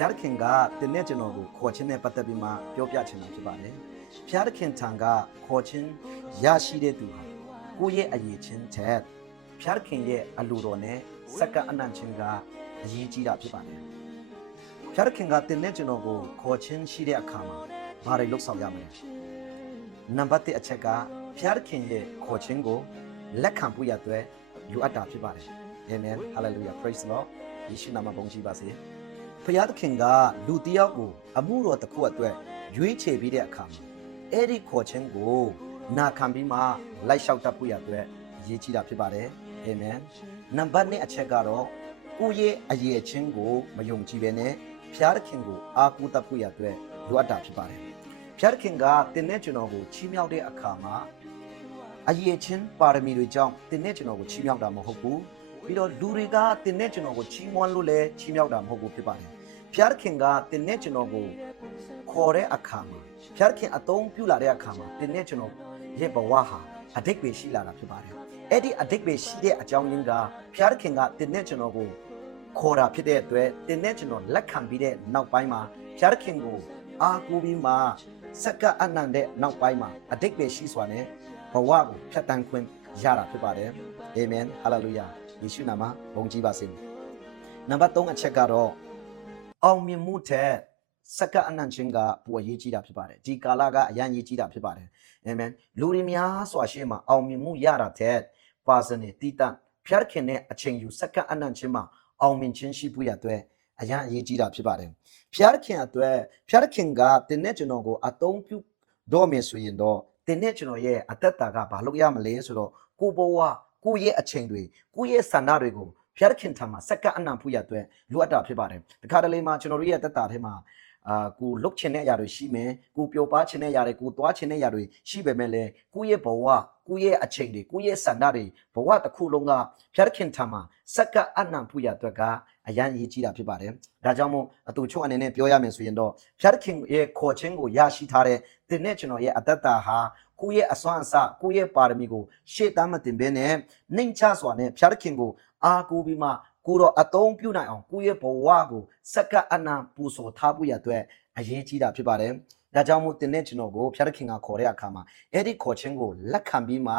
ဖျားခင်ကတင်းနဲ့ကျွန်တော်ကိုခေါ်ခြင်းနဲ့ပတ်သက်ပြီးမှပြောပြချင်တာဖြစ်ပါတယ်ဖျားခင်ထံကခေါ်ခြင်းရရှိတဲ့သူဟာကိုယ့်ရဲ့အရေးချင်းတဲ့ဖျားခင်ရဲ့အလိုတော်နဲ့စက္ကအနံ့ချင်းကအရေးကြီးတာဖြစ်ပါတယ်ဖျားခင်ကတင်းနဲ့ကျွန်တော်ကိုခေါ်ခြင်းရှိတဲ့အခါမှာဘာတွေလုပ်ဆောင်ရမလဲနံပါတ်1အချက်ကဖျားခင်ရဲ့ခေါ်ခြင်းကိုလက်ခံဖို့ရတဲ့လိုအပ်တာဖြစ်ပါတယ်အာမင်ဟာလေလုယာ praise the lord ယေရှုနာမဘုန်းကြီးပါစေဖျားခင်ကလူတစ်ယောက်ကိုအမှုတော်တစ်ခုအတွက်ရွေးချယ်ပြီးတဲ့အခါမှာအဲ့ဒီခေါ်ခြင်းကိုနာခံပြီးမှလိုက်လျှောက်တတ်ဖို့ရတဲ့အရေးကြီးတာဖြစ်ပါတယ်အာမင်နံပါတ်2အချက်ကတော့ကိုယ့်ရဲ့အရေးချင်းကိုမယုံကြည်ဘဲနဲ့ဖျားခင်ကိုအားကိုးတတ်ဖို့ရတဲ့လိုအပ်တာဖြစ်ပါတယ်ဖျားခင်ကတင်းနဲ့ကျွန်တော်ကိုချီးမြှောက်တဲ့အခါမှာအရေးချင်းပါရမီတွေကြောင့်တင်းနဲ့ကျွန်တော်ကိုချီးမြှောက်တာမဟုတ်ဘူးပြီးတော့လူတွေကတင်းနဲ့ကျွန်တော်ကိုချီးမွမ်းလို့လဲချီးမြှောက်တာမဟုတ်ဘူးဖြစ်ပါတယ်ဖျားခင်ကတင်းနဲ့ကျွန်တော်ကိုခေါ်တဲ့အခါမှာဖျားခင်အသုံးပြုလာတဲ့အခါမှာတင်းနဲ့ကျွန်တော်ရဲ့ဘဝဟာအတိတ်ပဲရှိလာတာဖြစ်ပါတယ်အဲ့ဒီအတိတ်ပဲရှိတဲ့အကြောင်းရင်းကဖျားခင်ကတင်းနဲ့ကျွန်တော်ကိုခေါ်တာဖြစ်တဲ့အတွက်တင်းနဲ့ကျွန်တော်လက်ခံပြီးတဲ့နောက်ပိုင်းမှာဖျားခင်ကိုအားကိုးပြီးမှစက္ကအနန္တတဲ့နောက်ပိုင်းမှာအတိတ်ပဲရှိစွာနဲ့ဘဝကိုဖြတ်တန်းခွင့်ရတာဖြစ်ပါတယ်အာမင်ဟာလေလုယာယေရှုနာမဘုန်းကြီးပါစေနံပါတ်3အချက်ကတော့အောင်မြင်မှုတဲ့စက္ကအနန္တခြင်းကပိုအရေးကြီးတာဖြစ်ပါတယ်ဒီကာလကအရန်ရေးကြီးတာဖြစ်ပါတယ်အာမင်လူတွေများစွာရှေ့မှာအောင်မြင်မှုရတာတဲ့ပါစနေတိတဖျားခင်နဲ့အချိန်ယူစက္ကအနန္တခြင်းမှာအောင်မြင်ခြင်းရှိဖို့ရတဲ့အရန်အရေးကြီးတာဖြစ်ပါတယ်ဖျားခင်အတွက်ဖျားခင်ကတင်းနဲ့ကျွန်တော်ကိုအသုံးပြုတော့မယ်ဆိုရင်တော့တင်းနဲ့ကျွန်တော်ရဲ့အသက်တာကဘာလို့ရမလဲဆိုတော့ကိုဘဝကိုရဲ့အချိန်တွေကိုရဲ့ဆန္ဒတွေကိုဖျားခင်ထံမှာစက္ကအနံ့ဖို့ရတဲ့လိုအပ်တာဖြစ်ပါတယ်တခါတလေမှာကျွန်တော်တို့ရဲ့သက်တာထဲမှာကိုလုတ်ချင်တဲ့အရာတွေရှိမယ်ကိုပျော်ပါချင်တဲ့အရာတွေကိုသွားချင်တဲ့အရာတွေရှိပေမဲ့လည်းကိုရဲ့ဘဝကိုရဲ့အချိန်တွေကိုရဲ့ဆန္ဒတွေဘဝတစ်ခုလုံးကဖျားခင်ထံမှာစက္ကအနံ့ဖို့ရတဲ့ကအရန်ရေးကြီးတာဖြစ်ပါတယ်ဒါကြောင့်မို့အတူချုံအနေနဲ့ပြောရမယ်ဆိုရင်တော့ဖျားခင်ရဲ့ခေါ်ခြင်းကိုရရှိထားတဲ့တင်းနဲ့ကျွန်တော်ရဲ့အသက်တာဟာကိုယ့်ရဲ့အစွမ်းအစကိုယ့်ရဲ့ပါရမီကိုရှေ့တမ်းမတင်ဘဲနဲ့နှိမ်ချစွာနဲ့ဖျားခင်ကိုအားကိုးပြီးမှကိုတော့အသုံးပြုနိုင်အောင်ကိုယ့်ရဲ့ဘဝကိုစက္ကအနံ့ပူဇော်ထားဖို့ရတဲ့အရေးကြီးတာဖြစ်ပါတယ်။ဒါကြောင့်မို့တင်းနဲ့ကျွန်တော်ကိုဖျားခင်ကခေါ်တဲ့အခါမှာအဲ့ဒီခေါ်ခြင်းကိုလက်ခံပြီးမှ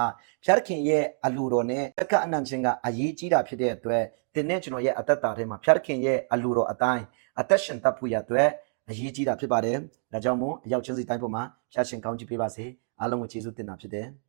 ဖျားခင်ရဲ့အလိုတော်နဲ့စက္ကအနံ့ခြင်းကအရေးကြီးတာဖြစ်တဲ့အတွက်တင်းနဲ့ကျွန်တော်ရဲ့အသက်တာထဲမှာဖျားခင်ရဲ့အလိုတော်အတိုင်းအသက်ရှင်တတ်ဖို့ရတဲ့အရေးကြီးတာဖြစ်ပါတယ်။ဒါကြောင့်မို့အရောက်ချင်းစီတိုင်းပေါ်မှာဖျားရှင်ကောင်းချီးပေးပါစေ။အားလုံးကိုကျေးဇူးတင်တာဖြစ်တယ်။